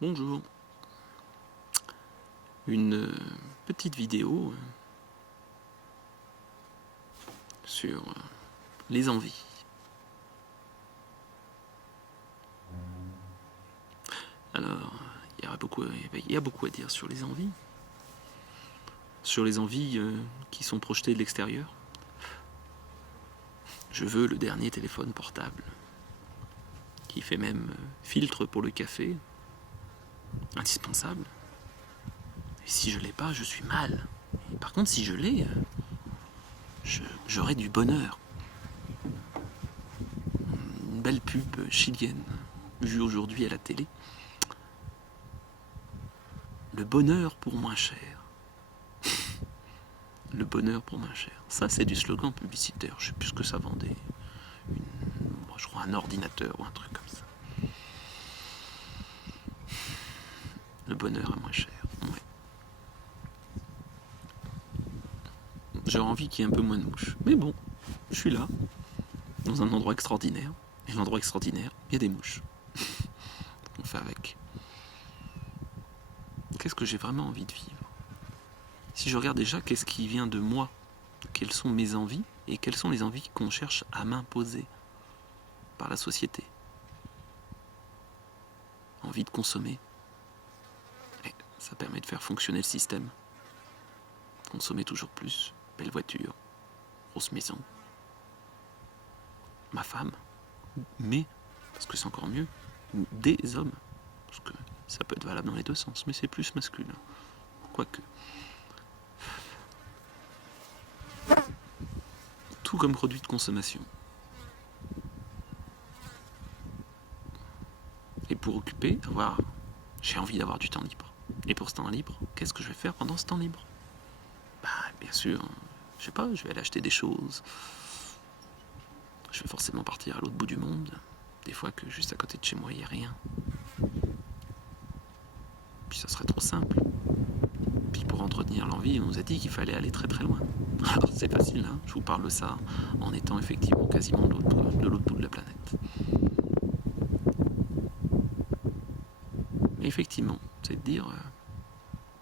Bonjour. Une petite vidéo sur les envies. Alors, il y a beaucoup à dire sur les envies. Sur les envies qui sont projetées de l'extérieur. Je veux le dernier téléphone portable, qui fait même filtre pour le café, indispensable. Et si je l'ai pas, je suis mal. Et par contre, si je l'ai, j'aurai du bonheur. Une belle pub chilienne, vue aujourd'hui à la télé. Le bonheur pour moins cher. Le bonheur pour moins cher. Ça, c'est du slogan publicitaire. Je sais plus ce que ça vendait. Je crois un ordinateur ou un truc comme ça. Le bonheur à moins cher. Ouais. J'aurais envie qu'il y ait un peu moins de mouches. Mais bon, je suis là, dans un endroit extraordinaire. Et l'endroit extraordinaire, il y a des mouches. On fait avec. Qu'est-ce que j'ai vraiment envie de vivre? Si je regarde déjà, qu'est-ce qui vient de moi? Quelles sont mes envies? Et quelles sont les envies qu'on cherche à m'imposer par la société? Envie de consommer. Et ça permet de faire fonctionner le système. Consommer toujours plus. Belle voiture. Grosse maison. Ma femme. Mais, parce que c'est encore mieux, des hommes. Parce que ça peut être valable dans les deux sens, mais c'est plus masculin. Quoique. Tout comme produit de consommation. Et pour occuper, j'ai envie d'avoir du temps libre. Et pour ce temps libre, qu'est-ce que je vais faire pendant ce temps libre? Bien sûr, je sais pas, je vais aller acheter des choses. Je vais forcément partir à l'autre bout du monde. Des fois que juste à côté de chez moi, il n'y a rien. Puis ça serait trop simple. Puis pour entretenir l'envie, on nous a dit qu'il fallait aller très très loin. Alors c'est facile, hein, je vous parle de ça en étant effectivement quasiment de l'autre bout de la planète. Et effectivement, c'est de dire,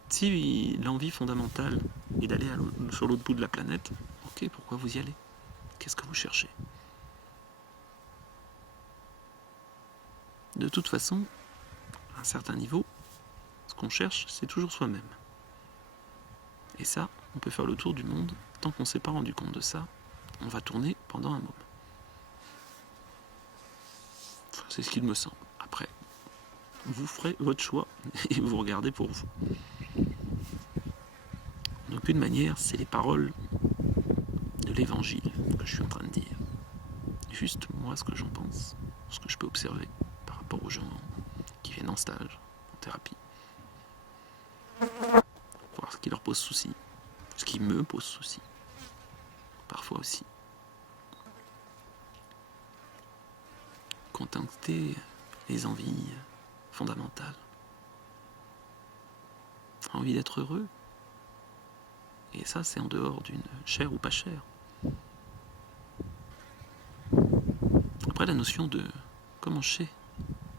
si l'envie fondamentale est d'aller sur l'autre bout de la planète, ok, pourquoi vous y allez? Qu'est-ce que vous cherchez? De toute façon, à un certain niveau, ce qu'on cherche, c'est toujours soi-même. Et ça, on peut faire le tour du monde, tant qu'on ne s'est pas rendu compte de ça, on va tourner pendant un moment. C'est ce qu'il me semble. Après, vous ferez votre choix et vous regardez pour vous. Donc une manière, c'est les paroles de l'évangile que je suis en train de dire. Juste moi, ce que j'en pense, ce que je peux observer par rapport aux gens qui viennent en stage, en thérapie. Voir ce qui leur pose souci, ce qui me pose souci, parfois aussi. Contenter les envies fondamentales. Envie d'être heureux. Et ça, c'est en dehors d'une chère ou pas chère. Après, la notion de comment je sais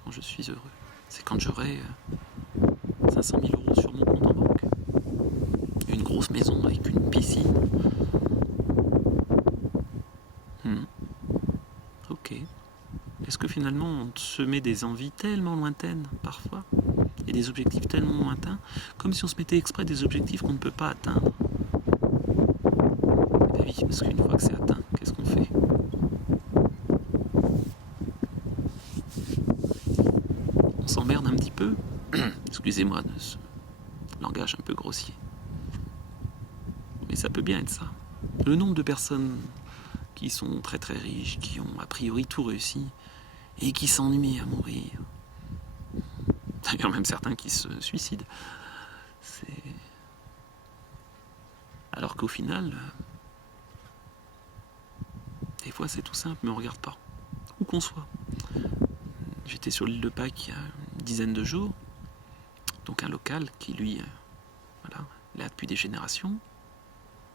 quand je suis heureux, c'est quand j'aurai 500 000 euros sur mon compte en banque. Une grosse maison avec une piscine. Ok. Est-ce que finalement on se met des envies tellement lointaines parfois et des objectifs tellement lointains, comme si on se mettait exprès des objectifs qu'on ne peut pas atteindre? Et oui, parce qu'une fois que c'est atteint, qu'est-ce qu'on fait? On s'emmerde un petit peu. Excusez-moi de ce langage un peu grossier. Mais ça peut bien être ça. Le nombre de personnes qui sont très très riches, qui ont a priori tout réussi, et qui s'ennuient à mourir. D'ailleurs même certains qui se suicident. Alors qu'au final, des fois c'est tout simple, mais on regarde pas. Où qu'on soit. J'étais sur l'île de Pâques il y a une dizaine de jours, donc un local qui lui, est là depuis des générations,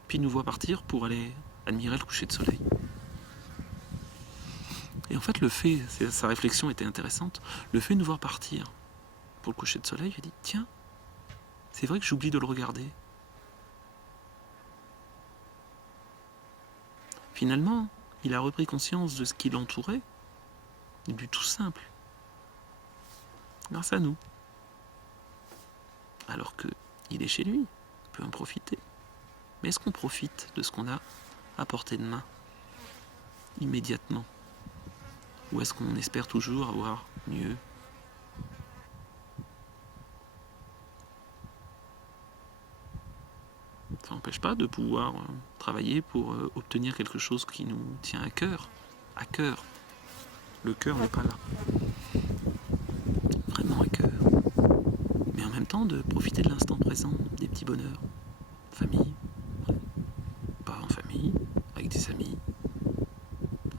puis il nous voit partir pour aller admirer le coucher de soleil. Et en fait le fait, sa réflexion était intéressante, le fait de nous voir partir, pour le coucher de soleil, j'ai dit tiens, c'est vrai que j'oublie de le regarder. Finalement, il a repris conscience de ce qui l'entourait, et du tout simple, grâce à nous. Alors qu'il est chez lui, on peut en profiter. Mais est-ce qu'on profite de ce qu'on a à portée de main, immédiatement? Ou est-ce qu'on espère toujours avoir mieux? Ça n'empêche pas de pouvoir travailler pour obtenir quelque chose qui nous tient à cœur. À cœur. Le cœur n'est pas là. Vraiment à cœur. Mais en même temps, de profiter de l'instant présent, des petits bonheurs. Famille, pas en famille, avec des amis.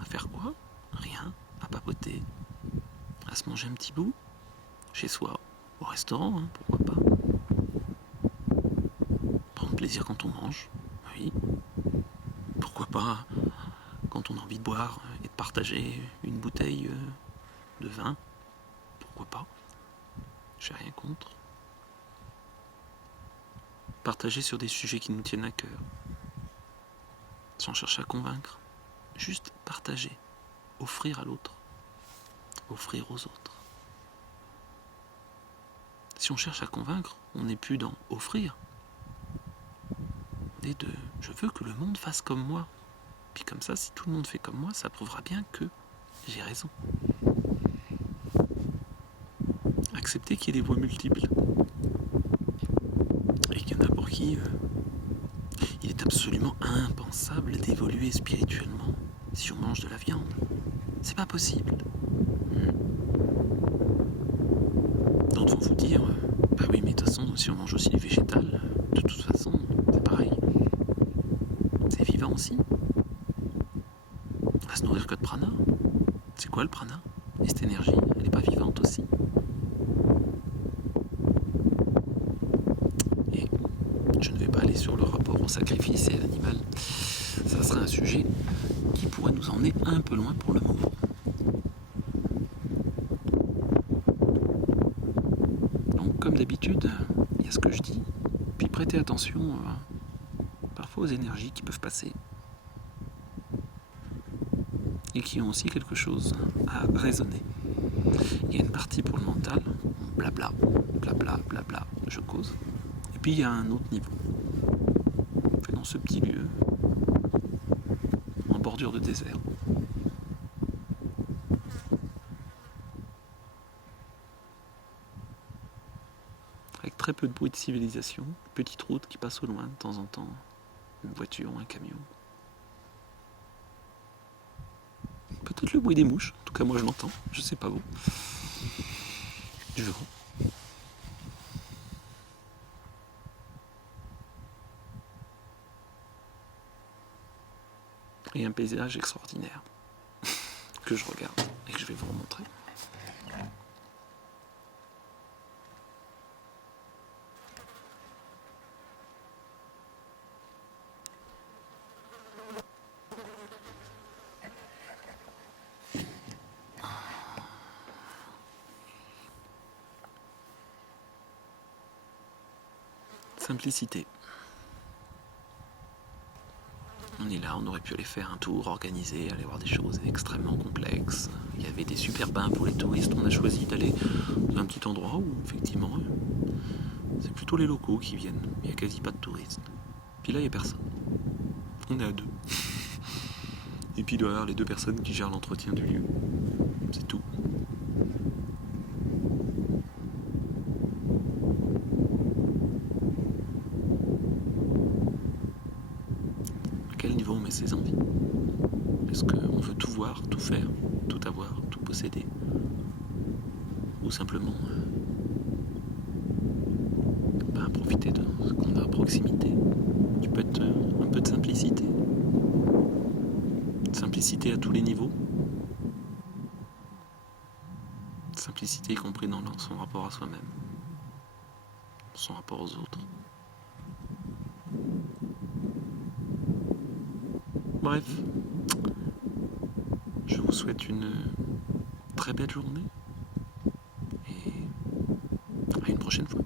À faire quoi? Rien. À papoter. À se manger un petit bout. Chez soi. Au restaurant, hein, pourquoi pas. Prendre plaisir quand on mange. Oui. Pourquoi pas quand on a envie de boire et de partager une bouteille de vin. Pourquoi pas? J'ai rien contre. Partager sur des sujets qui nous tiennent à cœur. Sans chercher à convaincre. Juste partager. Offrir à l'autre. Offrir aux autres. Si on cherche à convaincre, on n'est plus dans offrir. On est de je veux que le monde fasse comme moi. Puis comme ça, si tout le monde fait comme moi, ça prouvera bien que j'ai raison. Accepter qu'il y ait des voies multiples. Et qu'il y en a pour qui il est absolument impensable d'évoluer spirituellement si on mange de la viande. C'est pas possible. D'autres vont vous dire bah oui, mais de toute façon, si on mange aussi du végétal, de toute façon, c'est pareil. C'est vivant aussi. On va se nourrir que de prana. C'est quoi le prana? Et cette énergie, elle n'est pas vivante aussi? Et je ne vais pas aller sur le rapport au sacrifice et à l'animal. Ça serait un sujet qui pourrait nous emmener un peu loin pour le moment. Donc, comme d'habitude, il y a ce que je dis, puis prêtez attention parfois aux énergies qui peuvent passer et qui ont aussi quelque chose à raisonner. Il y a une partie pour le mental, blabla, blabla, blabla, je cause. Et puis il y a un autre niveau. Dans ce petit lieu, en bordure de désert. Avec très peu de bruit de civilisation, petite route qui passe au loin de temps en temps, une voiture ou un camion. Peut-être le bruit des mouches, en tout cas moi je l'entends, je sais pas vous. Du vent. Et un paysage extraordinaire que je regarde et que je vais vous remontrer. Simplicité. On est là, on aurait pu aller faire un tour organisé, aller voir des choses extrêmement complexes. Il y avait des super bains pour les touristes. On a choisi d'aller dans un petit endroit où, effectivement, c'est plutôt les locaux qui viennent. Il n'y a quasi pas de touristes. Puis là, il n'y a personne. On est à deux. Et puis, il doit y avoir les deux personnes qui gèrent l'entretien du lieu. C'est tout. À quel niveau on met ses envies? Est-ce qu'on veut tout voir, tout faire, tout avoir, tout posséder? Ou simplement profiter de ce qu'on a à proximité? Tu peux être un peu de simplicité. Simplicité à tous les niveaux. Simplicité y compris dans son rapport à soi-même, son rapport aux autres. Bref, je vous souhaite une très belle journée et À une prochaine fois.